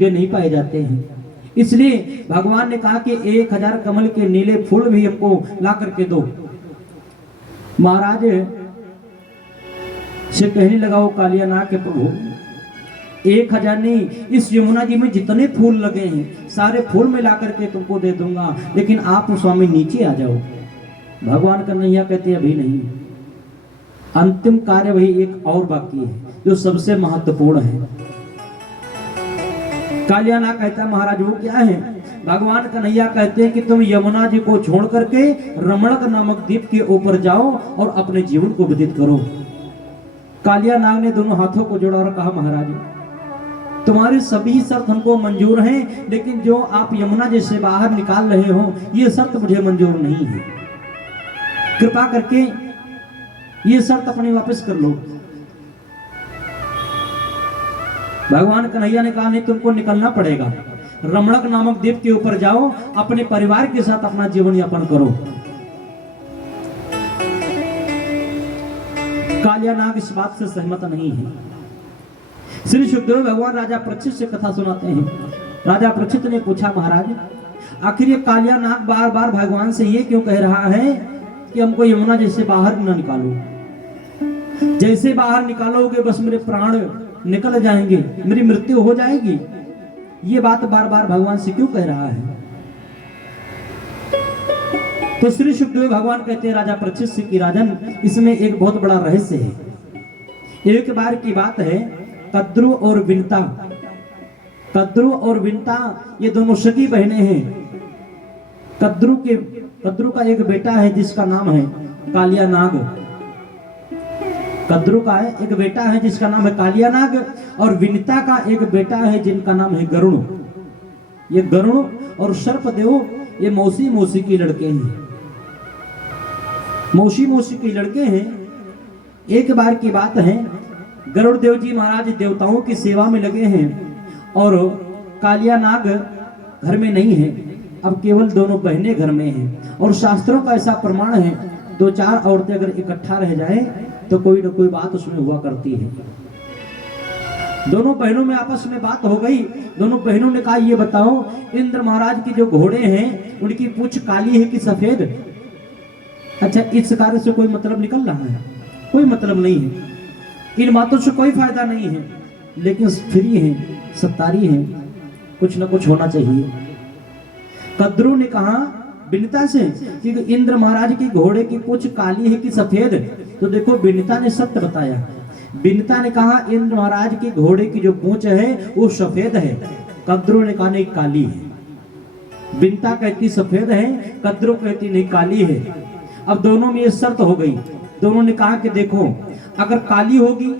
नहीं पाए जाते हैं। इसलिए भगवान ने कहा कि 1000 कमल के नीले फूल भी हमको ला करके दो। महाराज से कहने लगा वो कालिया नाग के प्रभु 1000 नहीं, इस यमुना जी में जितने फूल लगे हैं सारे फूल में ला करके तुमको दे दूंगा, लेकिन आप स्वामी नीचे आ जाओ। भगवान कन्हैया कहते अभी नहीं, अंतिम कार्य वही एक और बाकी है जो सबसे महत्वपूर्ण है। कालिया नाग कहता है महाराज वो क्या है? भगवान कन्हैया कहते हैं कि तुम यमुना जी को छोड़ करके रमणक नामक द्वीप के ऊपर जाओ और अपने जीवन को व्यतीत करो। कालिया नाग ने दोनों हाथों को जोड़ा और कहा महाराज तुम्हारी सभी शर्त हमको मंजूर हैं, लेकिन जो आप यमुना जी से बाहर निकाल रहे हो ये शर्त मुझे मंजूर नहीं है। कृपा करके ये शर्त अपनी वापस कर लो। भगवान कन्हैया ने कहा नहीं, तुमको निकलना पड़ेगा, रमणक नामक द्वीप के ऊपर जाओ, अपने परिवार के साथ अपना जीवन यापन करो। कालिया नाग इस बात से सहमत नहीं है। श्री सुखदेव भगवान राजा परीक्षित से कथा सुनाते हैं। राजा परीक्षित ने पूछा महाराज आखिर ये कालिया नाग बार बार भगवान से ये क्यों कह रहा है कि हमको यमुना जैसे बाहर न निकालो, जैसे बाहर निकालोगे बस मेरे प्राण निकल जाएंगे, मेरी मृत्यु हो जाएगी। ये बात बार बार भगवान से क्यों कह रहा है? तो श्री सुखदेव भगवान कहते हैं राजा परीक्षित से कि राजन इसमें एक बहुत बड़ा रहस्य है। एक बार की बात है, कद्रु और विनता, कद्रु और विनता ये दोनों सगी बहनें हैं। कद्रु का एक बेटा है जिसका नाम है कालिया नाग। कद्रु का है एक बेटा है जिसका नाम है कालिया नाग, और विनिता का एक बेटा है जिनका नाम है गरुण। ये गरुण और सर्पदेव ये मौसी के लड़के हैं, मौसी के लड़के हैं। एक बार की बात है, गरुड़ देव जी महाराज देवताओं की सेवा में लगे हैं और कालिया नाग घर में नहीं है, अब केवल दोनों बहनें घर में हैं। और शास्त्रों का ऐसा प्रमाण है 2-4 औरतें अगर इकट्ठा रह जाए तो कोई न कोई बात उसमें हुआ करती है। दोनों बहनों में आपस में बात हो गई। दोनों बहनों ने कहा ये बताओ इंद्र महाराज की जो घोड़े हैं उनकी पूंछ काली है कि सफेद? अच्छा इस कार्य से कोई मतलब निकल रहा है? कोई मतलब नहीं है, इन बातों से कोई फायदा नहीं है, लेकिन फ्री है, सत्तारी है, कुछ न कुछ होना चाहिए। कद्रु ने कहा विनिता से कि इंद्र महाराज की घोड़े की पूंछ काली है कि सफेद? तो देखो विनिता ने सत्य बताया। विनिता ने कहा इंद्र महाराज की घोड़े की जो पूंछ है वो सफेद है। कद्रु ने कहा नहीं काली है। विनिता कहती सफेद है, कद्रु कहती नहीं काली है। अब दोनों में ये शर्त हो गई। दोनों ने कहा कि देखो अगर काली होगी,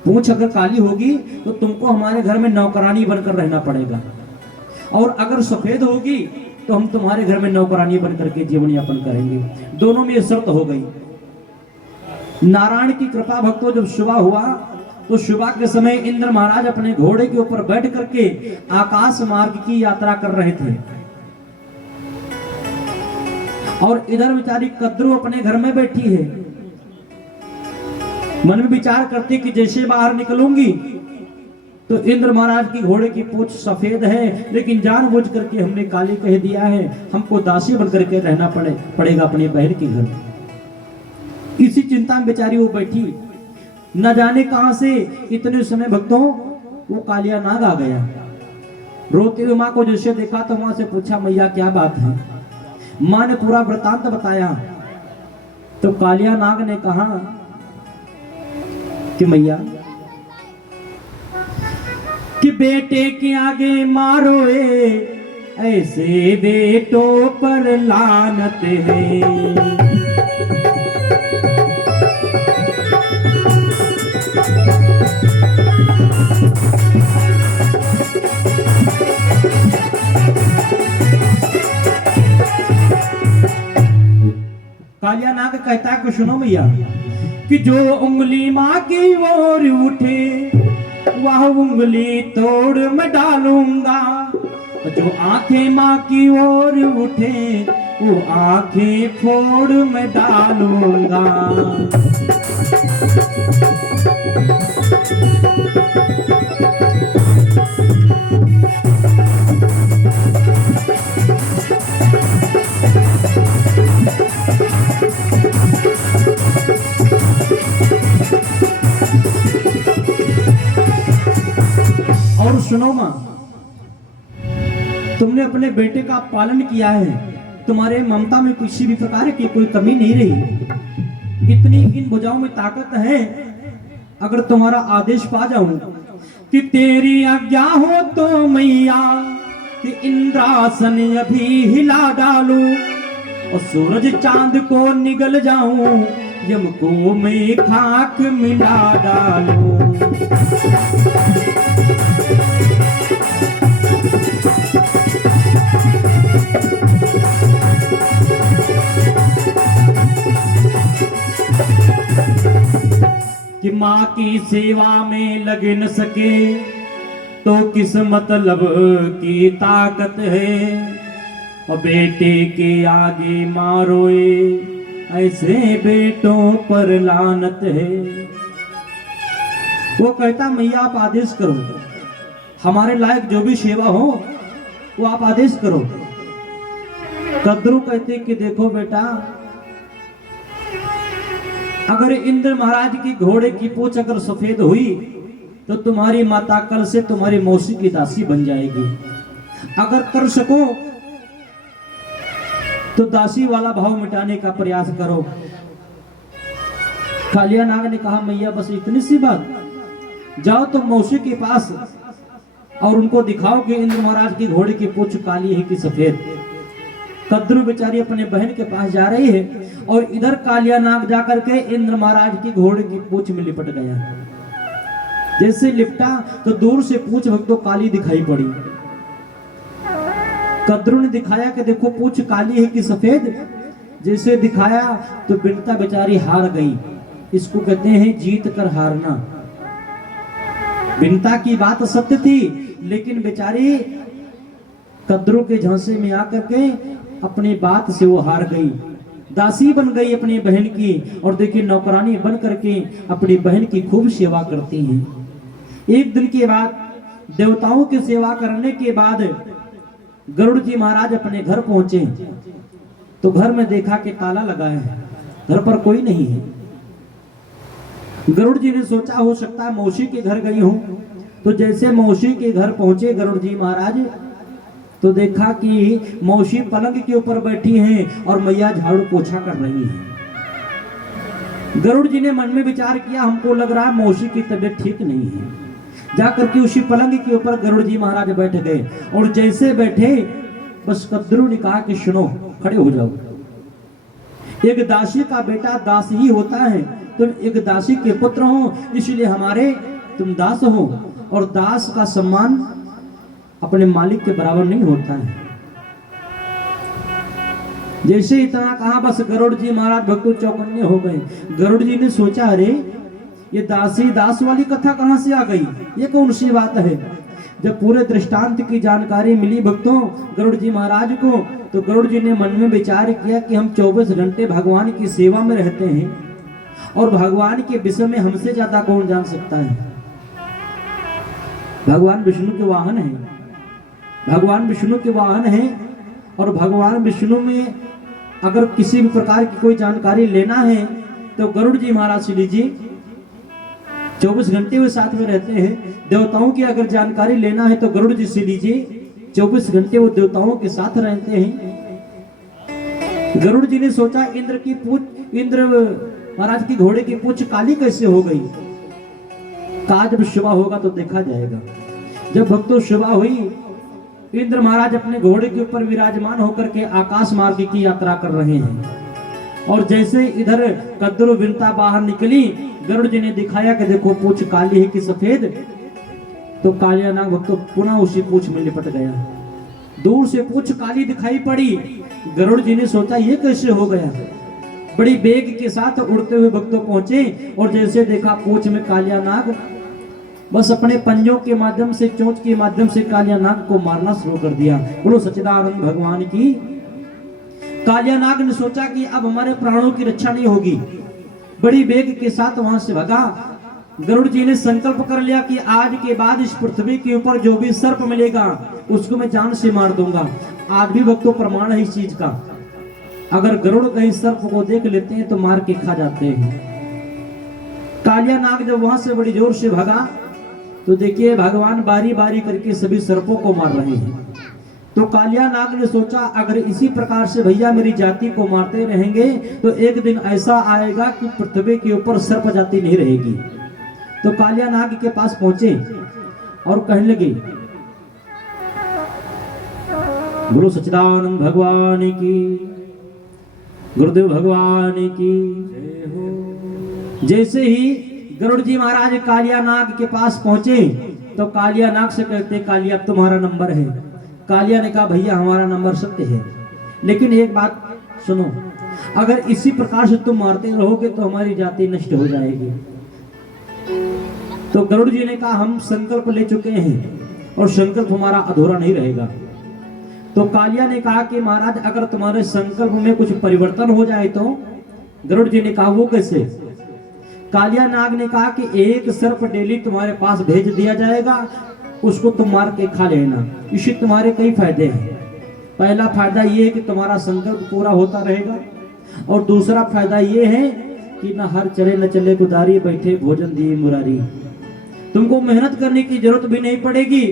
पूंछ अगर काली होगी तो तुमको हमारे घर में नौकरानी बनकर रहना पड़ेगा, और अगर सफेद होगी तो हम तुम्हारे घर में नौकरानी बनकर के जीवन यापन करेंगे। दोनों में ये शर्त हो गई। नारायण की कृपा भक्तों जब सुबह हुआ तो सुबह के समय इंद्र महाराज अपने घोड़े के ऊपर बैठ करके आकाश मार्ग की यात्रा कर रहे थे, और इधर बेचारी कद्रु अपने घर में बैठी है। मन में विचार करती कि जैसे बाहर निकलूंगी तो इंद्र महाराज की घोड़े की पूंछ सफेद है, लेकिन जानबूझ करके हमने काली कह दिया है, हमको दासी बनकर के रहना पड़ेगा अपने बहन के घर। इसी चिंता में बेचारी वो बैठी। न जाने कहां से इतने समय भक्तों वो कालिया नाग आ गया। रोती हुई माँ को जैसे देखा तो वहां से पूछा मैया क्या बात है? माँ ने पूरा वृतांत बताया। तो कालिया नाग ने कहा कि मैया कि बेटे के आगे मारो ऐसे बेटों पर लानत है। कालिया नाग कहता है कि सुनो भैया कि जो उंगली माँ की ओर उठे वह उंगली तोड़ मैं डालूंगा, जो आंखें माँ की ओर उठे वो आंखें फोड़ मैं डालूंगा। और सुनो मां, तुमने अपने बेटे का पालन किया है, तुम्हारे ममता में किसी भी प्रकार की कोई कमी नहीं रही। इतनी इन भुजाओं में ताकत है, अगर तुम्हारा आदेश पा जाऊं कि तेरी आज्ञा हो तो मैया कि इंद्रासन अभी हिला डालूं और सूरज चांद को निगल जाऊं, यम को मैं खाक मिला डालूं। कि माँ की सेवा में लग न सके तो किस मतलब की ताकत है, और बेटे के आगे मारोए ऐसे बेटों पर लानत है। वो कहता मैया आप आदेश करो, हमारे लायक जो भी सेवा हो वो आप आदेश करो। कद्रू कहते कि देखो बेटा, अगर इंद्र महाराज की घोड़े की पूंछ अगर सफेद हुई तो तुम्हारी माता कल से तुम्हारी मौसी की दासी बन जाएगी। अगर कर सको तो दासी वाला भाव मिटाने का प्रयास करो। कालिया नाग ने कहा मैया बस इतनी सी बात, जाओ तुम मौसी के पास और उनको दिखाओ कि इंद्र महाराज की घोड़े की पूंछ काली है कि सफेद। कद्रू बेचारी अपने बहन के पास जा रही है और इधर कालिया नाग जाकर के इंद्र महाराज की घोड़े की पूंछ में लिपट गया। जैसे लिपटा तो दूर से पूंछ भक्तों काली दिखाई पड़ी। कद्रू ने दिखाया कि देखो पूंछ काली है कि सफेद। जैसे दिखाया तो बिनता बेचारी हार गई। इसको कहते हैं जीत कर हारना। बिनता की बात सत्य थी, लेकिन बेचारी कद्रू के झांसे में आकर के अपनी बात से वो हार गई, दासी बन गई अपनी बहन की। और देखिए नौकरानी बन करके अपनी बहन की खूब सेवा करती हैं। एक दिन के बाद देवताओं की सेवा करने के बाद गरुड़ जी महाराज अपने घर पहुंचे तो घर में देखा कि ताला लगा है, घर पर कोई नहीं है। गरुड़ जी ने सोचा हो सकता है मौसी के घर गई हूं। तो जैसे मौसी के घर पहुंचे गरुड़ जी महाराज तो देखा कि मौसी पलंग के ऊपर बैठी हैं और मैया झाड़ू पोछा कर रही हैं। गरुड़ जी ने मन में विचार किया हमको लग रहा है मौसी की तबीयत ठीक नहीं है। जाकर के उसी पलंग के ऊपर गरुड़ जी महाराज बैठ गए और जैसे बैठे बस कद्रू ने कहा कि सुनो खड़े हो जाओ। एक दासी का बेटा दास ही होता है, तुम एक दासी के पुत्र हो इसलिए हमारे तुम दास हो, और दास का सम्मान अपने मालिक के बराबर नहीं होता है। जैसे इतना कहा बस गरुड़ जी महाराज भक्तों चौकन्ने हो गए। गरुड़ जी ने सोचा अरे ये दासी दास वाली कथा कहां से आ गई, ये कौन सी बात है। जब पूरे दृष्टांत की जानकारी मिली भक्तों गरुड़ जी महाराज को तो गरुड़ जी ने मन में विचार किया कि हम 24 घंटे भगवान की सेवा में रहते हैं और भगवान के विषय में हमसे ज्यादा कौन जान सकता है। भगवान विष्णु के वाहन है, भगवान विष्णु के वाहन है, और भगवान विष्णु में अगर किसी भी प्रकार की कोई जानकारी लेना है तो गरुड़ जी महाराज से लीजिए। 24 घंटे वे साथ में रहते हैं। देवताओं की अगर जानकारी लेना है तो गरुड़ जी से लीजिए, 24 घंटे वो देवताओं के साथ रहते हैं। गरुड़ जी ने सोचा इंद्र की पूंछ, इंद्र महाराज की घोड़े की पूंछ काली कैसे हो गई। कहा जब सुबह होगा तो देखा जाएगा। जब भक्तों सुबह हुई इंद्र महाराज अपने घोड़े के ऊपर विराजमान होकर के आकाश मार्ग की यात्रा कर रहे हैं। और जैसे इधर कद्रू बिनता बाहर निकली गरुड़ जी ने दिखाया कि देखो पूंछ काली है कि सफेद। तो कालिया नाग भक्तों पुनः उसी पूंछ में लिपट गया। दूर से पूंछ काली दिखाई पड़ी। गरुड़ जी ने सोचा ये कैसे हो गया। बड़ी बेग के साथ उड़ते हुए भक्तों पहुंचे और जैसे देखा पूंछ में कालिया नाग बस अपने पंजों के माध्यम से, चोंच के माध्यम से कालिया नाग को मारना शुरू कर दिया। बोलो सच्चिदानंद भगवान की। कालिया नाग ने सोचा कि अब हमारे प्राणों की रक्षा नहीं होगी, बड़ी वेग के साथ वहां से भगा। गरुड़ जी ने संकल्प कर लिया कि आज के बाद इस पृथ्वी के ऊपर जो भी सर्प मिलेगा उसको मैं जान से मार दूंगा। आज भी भक्तों प्रमाण है इस चीज का। अगर गरुड़ कहीं सर्प को देख लेते हैं तो मार के खा जाते हैं। कालिया नाग जब वहां से बड़ी जोर से भगा तो देखिए भगवान बारी बारी करके सभी सर्पों को मार रहे हैं। तो कालिया नाग ने सोचा अगर इसी प्रकार से भैया मेरी जाति को मारते रहेंगे तो एक दिन ऐसा आएगा कि पृथ्वी के ऊपर सर्प जाति नहीं रहेगी। तो कालिया नाग के पास पहुंचे और कहने लगे, गुरु सच्चिदानंद भगवान की, गुरुदेव भगवान की जय हो। जैसे ही गरुड़ जी महाराज कालिया नाग के पास पहुंचे तो कालिया नाग से कहते, कालिया अब तुम्हारा नंबर है। कालिया ने कहा भैया हमारा नंबर सत्य है, लेकिन एक बात सुनो, अगर इसी प्रकार से तुम मारते रहोगे तो हमारी जाति नष्ट हो जाएगी। तो गरुड़ जी ने कहा हम संकल्प ले चुके हैं और संकल्प हमारा अधूरा नहीं रहेगा। तो कालिया ने कहा कि महाराज अगर तुम्हारे संकल्प में कुछ परिवर्तन हो जाए तो? गरुड़ जी ने कहा वो कैसे? कालिया नाग ने कहा कि एक सर्प डेली तुम्हारे पास भेज दिया जाएगा, उसको तुम मार के खा लेना। इससे तुम्हारे कई फायदे हैं। पहला फायदा ये है कि तुम्हारा संकल्प पूरा होता रहेगा, और दूसरा फायदा ये है कि न हर चले न चले कुदारी, बैठे भोजन दिए मुरारी। तुमको मेहनत करने की जरूरत भी नहीं पड़ेगी,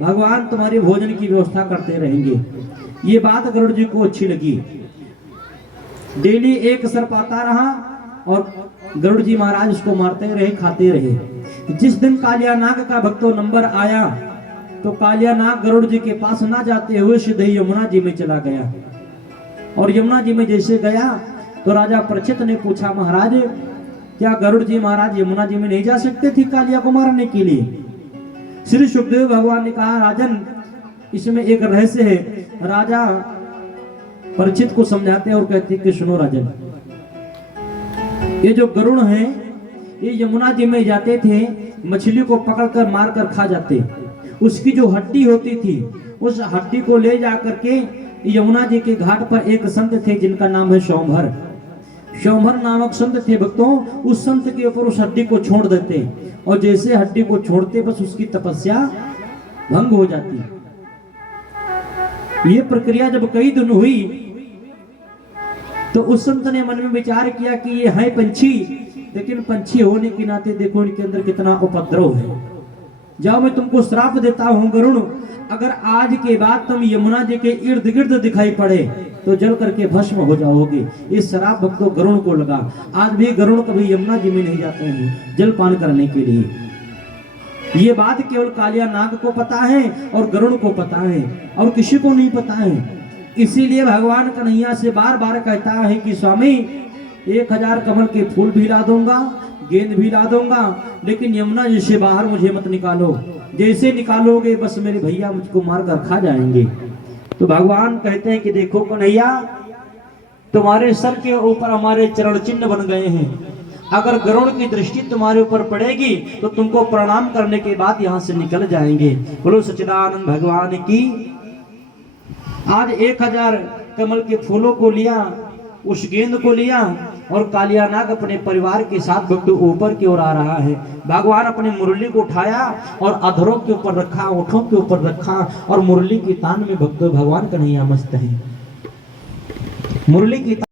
भगवान तुम्हारे भोजन की व्यवस्था करते रहेंगे। ये बात गरुड़ जी को अच्छी लगी। डेली एक सर्प आता रहा और गरुड़ जी महाराज उसको मारते रहे, खाते रहे। जिस दिन कालिया नाग का भक्तों नंबर आया तो कालिया नाग गरुड़ जी के पास ना जाते हुए सीधे यमुना जी में चला गया। और यमुना जी में जैसे गया तो राजा परीक्षित ने पूछा, महाराज क्या गरुड़ जी महाराज यमुना जी में नहीं जा सकते थे कालिया को मारने के लिए? श्री सुखदेव भगवान ने कहा, राजन इसमें एक रहस्य है। राजा परीक्षित को समझाते और कहते कि सुनो राजन, ये जो गरुड़ हैं ये यमुना जी में जाते थे, मछली को पकड़कर मारकर खा जाते। उसकी जो हड्डी होती थी उस हड्डी को ले जा करके यमुना जी के घाट पर एक संत थे जिनका नाम है शौंभर। शौंभर नामक संत थे भक्तों, उस संत के ऊपर उस हड्डी को छोड़ देते, और जैसे हड्डी को छोड़ते बस उसकी तपस्या भंग हो जाती। ये प्रक्रिया जब कई दिन हुई तो उस संत ने मन में विचार किया कि ये है पंछी, लेकिन पंछी होने के नाते देखो इनके अंदर कितना उपद्रव है। जाओ मैं तुमको श्राप देता हूं गरुड़, अगर आज के बाद तुम यमुना जी के इर्द गिर्द दिखाई पड़े तो जल करके भस्म हो जाओगे। इस श्राप भक्तों गरुड़ को लगा। आज भी गरुड़ कभी यमुना जी में नहीं जाते हैं जल पान करने के लिए। ये बात केवल कालिया नाग को पता है और गरुड़ को पता है, और किसी को नहीं पता है। इसीलिए भगवान कन्हैया से बार बार कहता है कि स्वामी 1000 कमल के फूल भी ला दूंगा, गेंद भी ला दूंगा, लेकिन यमुना जी से बाहर मुझे मत निकालो। जैसे निकालोगे बस मेरे भैया मुझको मारकर खा जाएंगे। तो भगवान कहते हैं कि देखो कन्हैया, तुम्हारे सर के ऊपर हमारे चरण चिन्ह बन गए हैं। अगर गरुड़ की दृष्टि तुम्हारे ऊपर पड़ेगी तो तुमको प्रणाम करने के बाद यहाँ से निकल जाएंगे। बोलो सच्चिदानंद भगवान की। आज 1000 कमल के फूलों को लिया, उस गेंद को लिया, और कालिया नाग अपने परिवार के साथ भक्तों ऊपर की ओर आ रहा है। भगवान अपने मुरली को उठाया और अधरों के ऊपर रखा, ओठों के ऊपर रखा, और मुरली की तान में भक्तों भगवान कन्हैया मस्त है। मुरली की